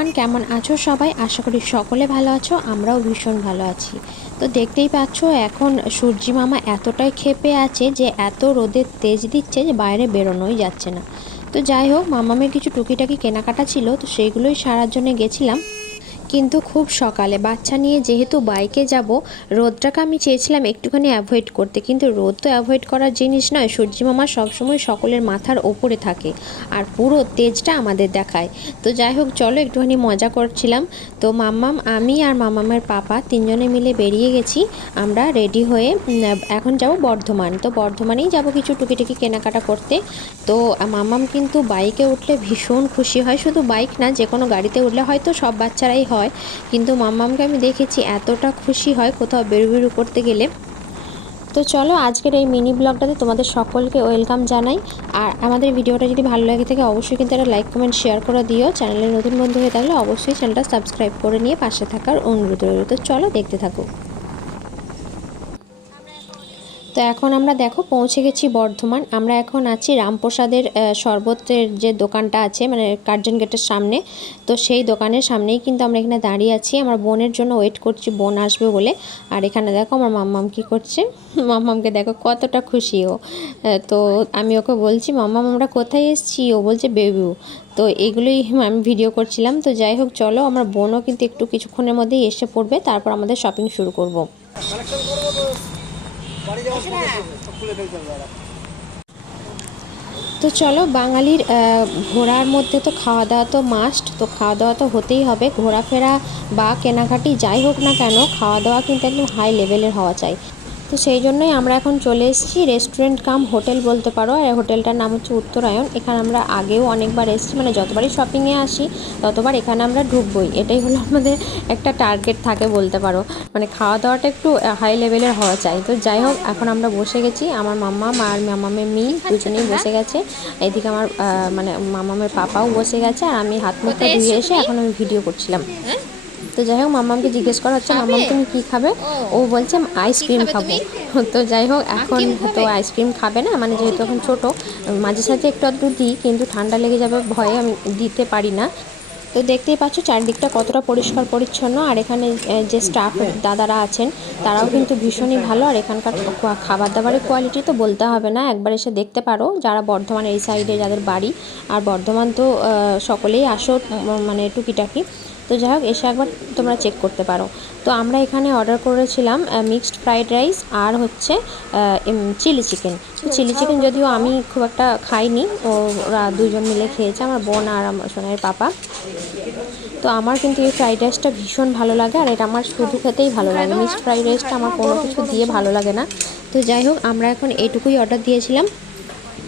Everyone কেমন আছো সবাই? আশা করি সকলে ভালো আছো, আমরাও ভীষণ ভালো আছি। তো দেখতেই পাচ্ছ, এখন সূর্যি মামা এতটাই খেপে আছে যে এত রোদের তেজ দিচ্ছে যে বাইরে বেরোনোই যাচ্ছে না। তো যাই হোক, মামামের কিছু টুকিটাকি কেনাকাটা ছিল, তো সেইগুলোই সারার জন্য গেছিলাম। কিন্তু খুব সকালে। বাচ্চা নিয়ে যেহেতু বাইকে যাব, রোদটাকে আমি চেয়েছিলাম একটুখানি অ্যাভয়েড করতে। কিন্তু রোদ তো অ্যাভয়েড করার জিনিস নয়। সূর্যি মামা সবসময় সকলের মাথার ওপরে থাকে আর পুরো তেজটা আমাদের দেখায়। তো যাই হোক, চলো একটুখানি মজা করছিলাম। তো মাম্মাম, আমি আর মামামের পাপা তিনজনে মিলে বেরিয়ে গেছি। আমরা রেডি হয়ে এখন যাব বর্ধমান। তো বর্ধমানেই যাব কিছু টুকিটুকি কেনাকাটা করতে। তো মামাম কিন্তু বাইকে উঠলে ভীষণ খুশি হয়। শুধু বাইক না, যে কোনো গাড়িতে উঠলে হয়তো সব বাচ্চারাই হয়। কিন্তু মাম্মামকে আমি দেখেছি এতটা খুশি হয় কোথাও বেরু বেরু করতে গেলে। তো চলো আজকের এই মিনি ব্লগটাতে তোমাদের সকলকে ওয়েলকাম জানাই। আর আমাদের ভিডিওটা যদি ভালো লাগে থাকে, অবশ্যই কিন্তু একটা লাইক, কমেন্ট, শেয়ার করে দিও। চ্যানেলে নতুন বন্ধু হয়ে থাকলে অবশ্যই চ্যানেলটা সাবস্ক্রাইব করে নিয়ে পাশে থাকার অনুরোধ রইল। তো চলো দেখতে থাকো। তো এখন আমরা দেখো পৌঁছে গেছি বর্ধমান। আমরা এখন আছি রামপ্রসাদের শরবতের যে দোকানটা আছে মানে কার্জন গেটের সামনে। তো সেই দোকানের সামনেই কিন্তু আমরা এখানে দাঁড়িয়ে আছি। আমার বোনের জন্য ওয়েট করছি, বোন আসবে বলে। আর এখানে দেখো আমার মাম্মাম কি করছে। মাম্মামকে দেখো কতটা খুশি ও। তো আমি ওকে বলছি, মাম্মাম, আমরা কোথায় এসেছি? ও বলছে, বেবু। তো এগুলোই আমি ভিডিও করছিলাম। তো যাই হোক, চলো, আমার বোনও কিন্তু একটু কিছুক্ষণের মধ্যেই এসে পড়বে। তারপর আমাদের শপিং শুরু করব। তো দাদা তো চলো বাঙালির আহ, ঘোরার মধ্যে তো খাওয়া দাওয়া তো মাস্ট তো খাওয়া দাওয়া তো হতেই হবে। ঘোরাফেরা বা কেনাকাটি যাই হোক না কেন খাওয়া দাওয়া কিন্তু একদম হাই লেভেলের হওয়া চাই। তো সেই জন্যই আমরা এখন চলে এসেছি রেস্টুরেন্ট কাম হোটেল বলতে পারো। আর হোটেলটার নাম হচ্ছে উত্তরায়ণ। এখানে আমরা আগেও অনেকবার এসেছি মানে যতবারই শপিংয়ে আসি ততবার এখানে আমরা ঢুকবই। এটাই হলো আমাদের একটা টার্গেট থাকে বলতে পারো। মানে খাওয়া দাওয়াটা একটু হাই লেভেলের হওয়া চাই। তো যাই হোক এখন আমরা বসে গেছি। আমার মাম্মা মা আর মামামের মি দুজনেই বসে গেছে। এদিকে আমার মানে মামামের পাপাও বসে গেছে। আর আমি হাত মুখটা ধুয়ে এসে এখন আমি ভিডিও করছিলাম। তো যাই হোক মামামকে জিজ্ঞেস করা হচ্ছে মামাম তুমি কী খাবে? ও। বলছে আইসক্রিম খাব তো যাই হোক এখন তো আইসক্রিম খাবে না মানে যেহেতু এখন ছোটো মাঝে সাঝে একটু আধটু দিই কিন্তু ঠান্ডা লেগে যাবে ভয়ে আমি দিতে পারি না। তো দেখতেই পাচ্ছ চারদিকটা কতটা পরিষ্কার পরিচ্ছন্ন আর এখানে যে স্টাফ দাদারা আছেন তারাও কিন্তু ভীষণই ভালো আর এখানকার খাবার দাবারের কোয়ালিটি তো বলতে হবে না একবার এসে দেখতে পারো যারা বর্ধমান এই সাইডে যাদের বাড়ি আর বর্ধমান তো সকলেই আসো মানে টুকিটাকি। তো যাই হোক, এসে একবার তোমরা চেক করতে পারো। তো আমরা এখানে অর্ডার করেছিলাম মিক্সড ফ্রাইড রাইস আর হচ্ছে চিলি চিকেন চিলি চিকেন যদিও আমি খুব একটা খাইনি, ওরা দুজন মিলে খেয়েছে, আমার বোন আর আমার সোনাইয়ের পাপা। তো আমার কিন্তু এই ফ্রাইড রাইসটা ভীষণ ভালো লাগে, আর এটা আমার শুধু খেতেই ভালো লাগে। মিক্সড ফ্রাইড রাইসটা আমার কোনো কিছু দিয়ে ভালো লাগে না। তো যাই হোক, আমরা এখন এইটুকুই অর্ডার দিয়েছিলাম।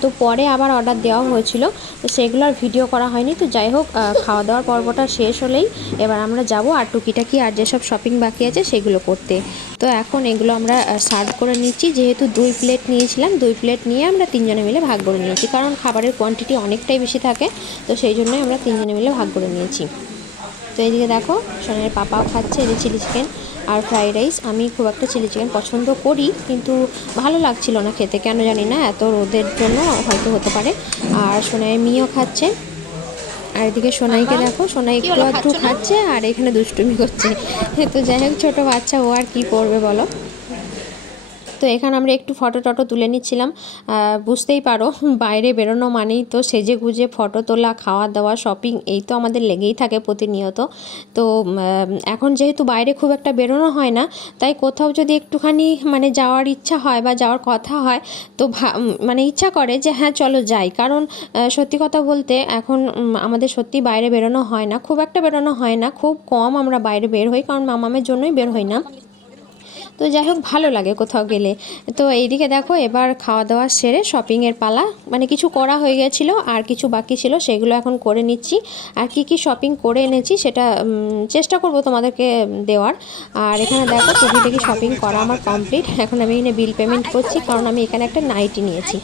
তো পরে আবার অর্ডার দেওয়া হয়েছিল। তো সেগুলো আর ভিডিও করা হয়নি। তো যাই হোক খাওয়া দাওয়ার পর্বটা শেষ হলেই এবার আমরা যাব। আর টুকিটাকি আর যেসব শপিং বাকি আছে সেগুলো করতে। তো এখন এগুলো আমরা সার্ভ করে নিচ্ছি। যেহেতু দুই প্লেট নিয়েছিলাম, দুই প্লেট নিয়ে আমরা তিনজনে মিলে ভাগ করে নিয়েছি। কারণ খাবারের কোয়ান্টিটি অনেকটাই বেশি থাকে, তো সেই জন্যই আমরা তিনজনে মিলে ভাগ করে নিয়েছি। তো এদিকে দেখো সোনের পাপাও খাচ্ছে এই যে চিলি চিকেন আর ফ্রাইড রাইস আমি খুব একটা চিলি চিকেন পছন্দ করি কিন্তু ভালো লাগছিল না খেতে কেন জানি না এত রোদের জন্য হয়তো হতে পারে। আর সোনাই মিও খাচ্ছে। আর এদিকে সোনাইকে দেখো সোনাই একটু একটু খাচ্ছে আর এখানে দুষ্টুমি করছে। তো যাই হোক ছোটো বাচ্চা ও আর কী করবে বলো? তো এখানে আমরা একটু ফটো টটো তুলে নিচ্ছিলাম। বুঝতেই পারো, বাইরে বেরোনো মানেই তো সেজে গুজে ফটো তোলা, খাওয়া দাওয়া শপিং এই তো আমাদের লেগেই থাকে প্রতিনিয়ত। তো এখন যেহেতু বাইরে খুব একটা বেরোনো হয় না, তাই কোথাও যদি একটুখানি মানে যাওয়ার ইচ্ছা হয় বা যাওয়ার কথা হয়, তো মানে ইচ্ছা করে যে হ্যাঁ চলো যাই। কারণ সত্যি কথা বলতে এখন আমাদের সত্যি বাইরে বেরোনো হয় না, খুব একটা বেরোনো হয় না, খুব কম আমরা বাইরে বের হই, কারণ মামামের জন্যই বের হই না। তো যাই হোক ভালো লাগে কোথাও গেলে। তো এইদিকে দেখো, এবার খাওয়া দাওয়া সেরে শপিংয়ের পালা। মানে কিছু করা হয়ে গেছিল, আর কিছু বাকি ছিল, সেগুলো এখন করে নিচ্ছি। আর কি কি শপিং করে এনেছি, সেটা চেষ্টা করব তোমাদেরকে দেওয়ার। আর এখানে দেখো টিভি থেকে শপিং করা আমার কমপ্লিট এখন আমি এখানে বিল পেমেন্ট করছি, কারণ আমি এখানে একটা নাইটি নিয়েছি।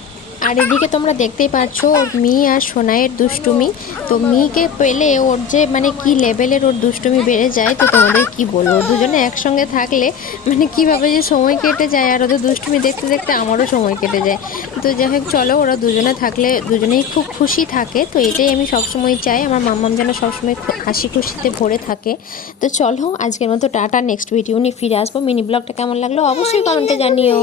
আর এদিকে তোমরা দেখতেই পাচ্ছ ওর মি আর সোনাইয়ের দুষ্টুমি। তো মিকে পেলে ওর যে মানে কি লেভেলের ওর দুষ্টুমি বেড়ে যায়, তো তোমাদের কি বলব? দুজনে একসঙ্গে থাকলে মানে কীভাবে যে সময় কেটে যায়, আর ওদের দুষ্টুমি দেখতে দেখতে আমারও সময় কেটে যায়। তো যাই হোক, চলো ওরা দুজনে থাকলে দুজনেই খুব খুশি থাকে। তো এটাই আমি সবসময় চাই, আমার মাম্মাম যেন সবসময় হাসি খুশিতে ভরে থাকে। তো চলো, আজকের মতো টাটা, নেক্সট ভিডিও নিয়ে ফিরে আসব। মিনি ব্লগটা কেমন লাগল অবশ্যই কমেন্টে জানিও।